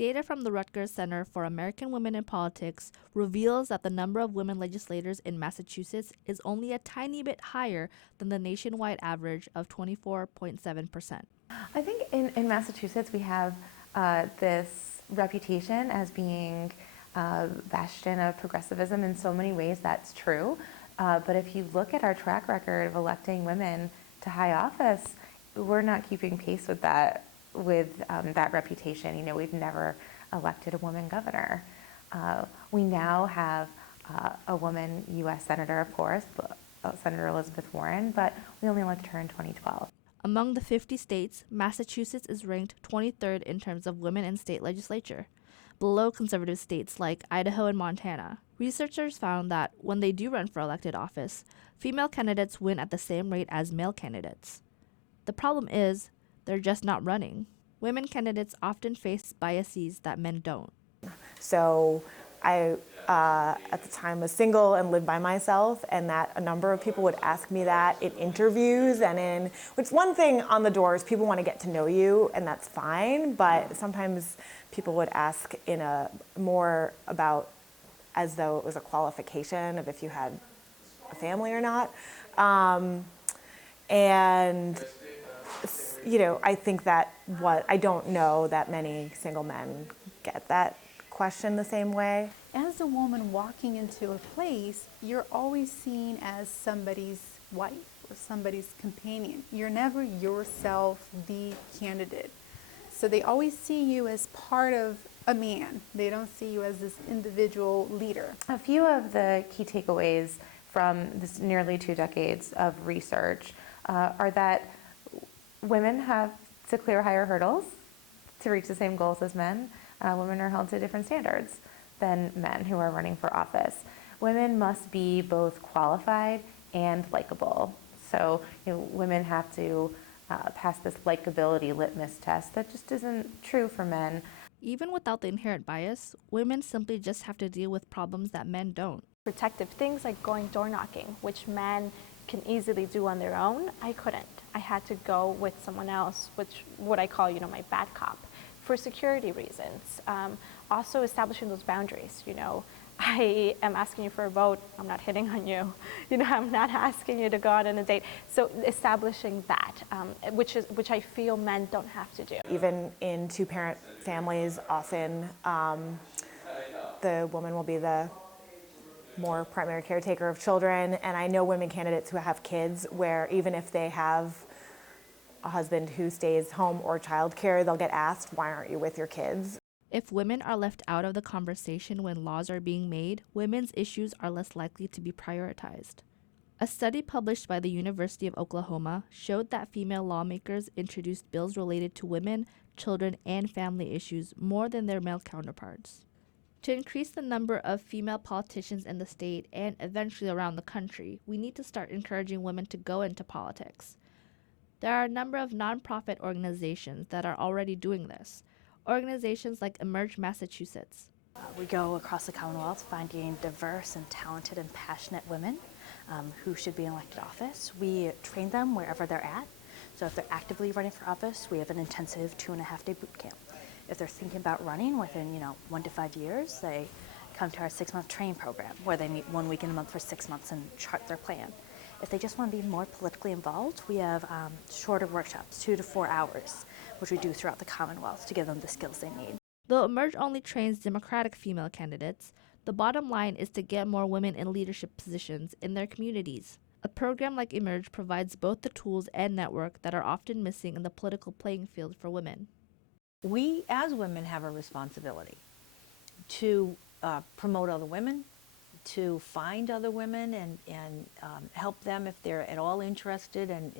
Data from the Rutgers Center for American Women in Politics reveals that the number of women legislators in Massachusetts is only a tiny bit higher than the nationwide average of 24.7%. I think in Massachusetts we have this reputation as being a bastion of progressivism. In so many ways that's true. But if you look at our track record of electing women to high office, we're not keeping pace with that reputation. You know, we've never elected a woman governor. We now have a woman U.S. Senator, of course, Senator Elizabeth Warren, but we only elected her in 2012. Among the 50 states, Massachusetts is ranked 23rd in terms of women in state legislature, below conservative states like Idaho and Montana. Researchers found that when they do run for elected office, female candidates win at the same rate as male candidates. The problem is, they're just not running. Women candidates often face biases that men don't. So I, at the time, was single and lived by myself, and that a number of people would ask me that in interviews and which one thing on the door is people want to get to know you, and that's fine, but sometimes people would ask in a more about as though it was a qualification of if you had a family or not. And you know, I think that I don't know that many single men get that question the same way. As a woman walking into a place, you're always seen as somebody's wife or somebody's companion. You're never yourself the candidate. So they always see you as part of a man. They don't see you as this individual leader. A few of the key takeaways from this nearly 2 decades of research are that women have to clear higher hurdles to reach the same goals as men. Women are held to different standards than men who are running for office. Women must be both qualified and likable. So women have to pass this likability litmus test that just isn't true for men. Even without the inherent bias, women simply just have to deal with problems that men don't. Protective things like going door knocking, which men can easily do on their own, I couldn't. I had to go with someone else, which what I call, my bad cop, for security reasons. Also establishing those boundaries, I am asking you for a vote, I'm not hitting on you. I'm not asking you to go out on a date. So establishing that, which I feel men don't have to do. Even in 2-parent families, often the woman will be the more primary caretaker of children, and I know women candidates who have kids where even if they have a husband who stays home or childcare, they'll get asked, why aren't you with your kids? If women are left out of the conversation when laws are being made, women's issues are less likely to be prioritized. A study published by the University of Oklahoma showed that female lawmakers introduced bills related to women, children, and family issues more than their male counterparts. To increase the number of female politicians in the state and eventually around the country, we need to start encouraging women to go into politics. There are a number of nonprofit organizations that are already doing this. Organizations like Emerge Massachusetts. We go across the Commonwealth finding diverse and talented and passionate women who should be in elected office. We train them wherever they're at. So if they're actively running for office, we have an intensive 2.5-day boot camp. If they're thinking about running within 1 to 5 years, they come to our 6-month training program where they meet 1 week in a month for 6 months and chart their plan. If they just want to be more politically involved, we have shorter workshops, 2 to 4 hours, which we do throughout the Commonwealth to give them the skills they need. Though Emerge only trains Democratic female candidates, the bottom line is to get more women in leadership positions in their communities. A program like Emerge provides both the tools and network that are often missing in the political playing field for women. We as women have a responsibility to promote other women, to find other women and help them if they're at all interested, and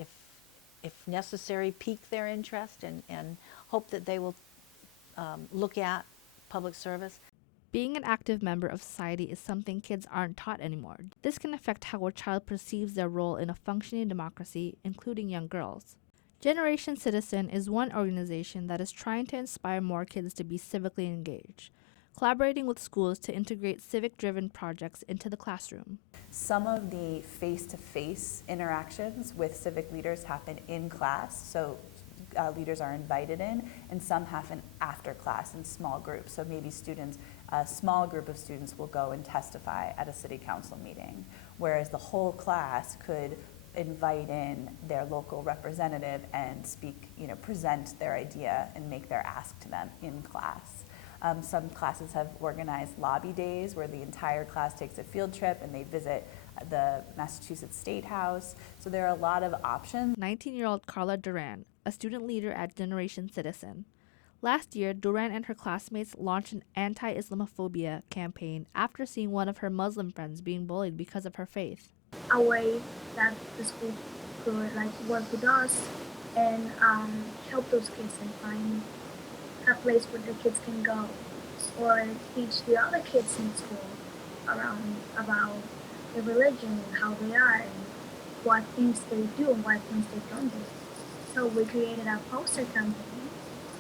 if necessary, pique their interest and hope that they will look at public service. Being an active member of society is something kids aren't taught anymore. This can affect how a child perceives their role in a functioning democracy, including young girls. Generation Citizen is one organization that is trying to inspire more kids to be civically engaged, collaborating with schools to integrate civic-driven projects into the classroom. Some of the face-to-face interactions with civic leaders happen in class, so leaders are invited in, and some happen after class in small groups. So maybe students, a small group of students will go and testify at a city council meeting, whereas the whole class could invite in their local representative and speak, present their idea and make their ask to them in class. Some classes have organized lobby days where the entire class takes a field trip and they visit the Massachusetts State House. So there are a lot of options. 19-year-old Carla Duran, a student leader at Generation Citizen. Last year, Duran and her classmates launched an anti-Islamophobia campaign after seeing one of her Muslim friends being bullied because of her faith. A way that the school could work with us and help those kids and find a place where the kids can go, or teach the other kids in school around about their religion and how they are and what things they do and what things they don't do. So we created a poster campaign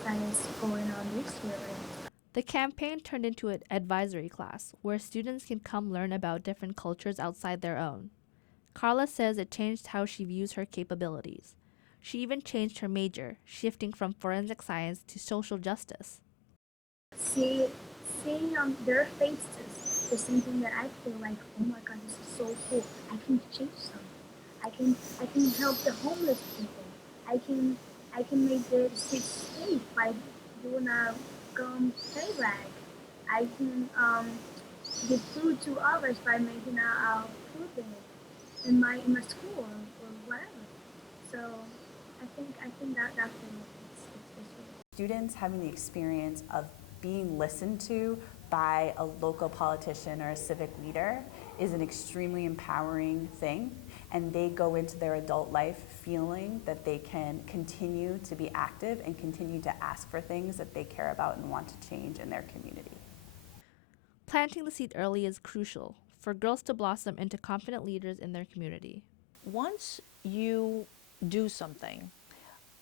that is going on this year. The campaign turned into an advisory class where students can come learn about different cultures outside their own. Carla says it changed how she views her capabilities. She even changed her major, shifting from forensic science to social justice. Seeing their faces is something that I feel like, oh my God, this is so cool. I can change something. I can help the homeless people. I can make the streets safe by doing a gum spray rag. I can give food to others by making a food bag in my school or whatever. So I think that's it's Students having the experience of being listened to by a local politician or a civic leader is an extremely empowering thing, and they go into their adult life feeling that they can continue to be active and continue to ask for things that they care about and want to change in their community. Planting the seed early is crucial for girls to blossom into confident leaders in their community. Once you do something,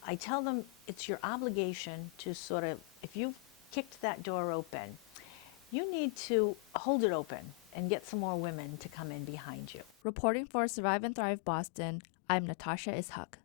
I tell them it's your obligation to sort of, if you've kicked that door open, you need to hold it open and get some more women to come in behind you. Reporting for Survive and Thrive Boston, I'm Natasha Ishak.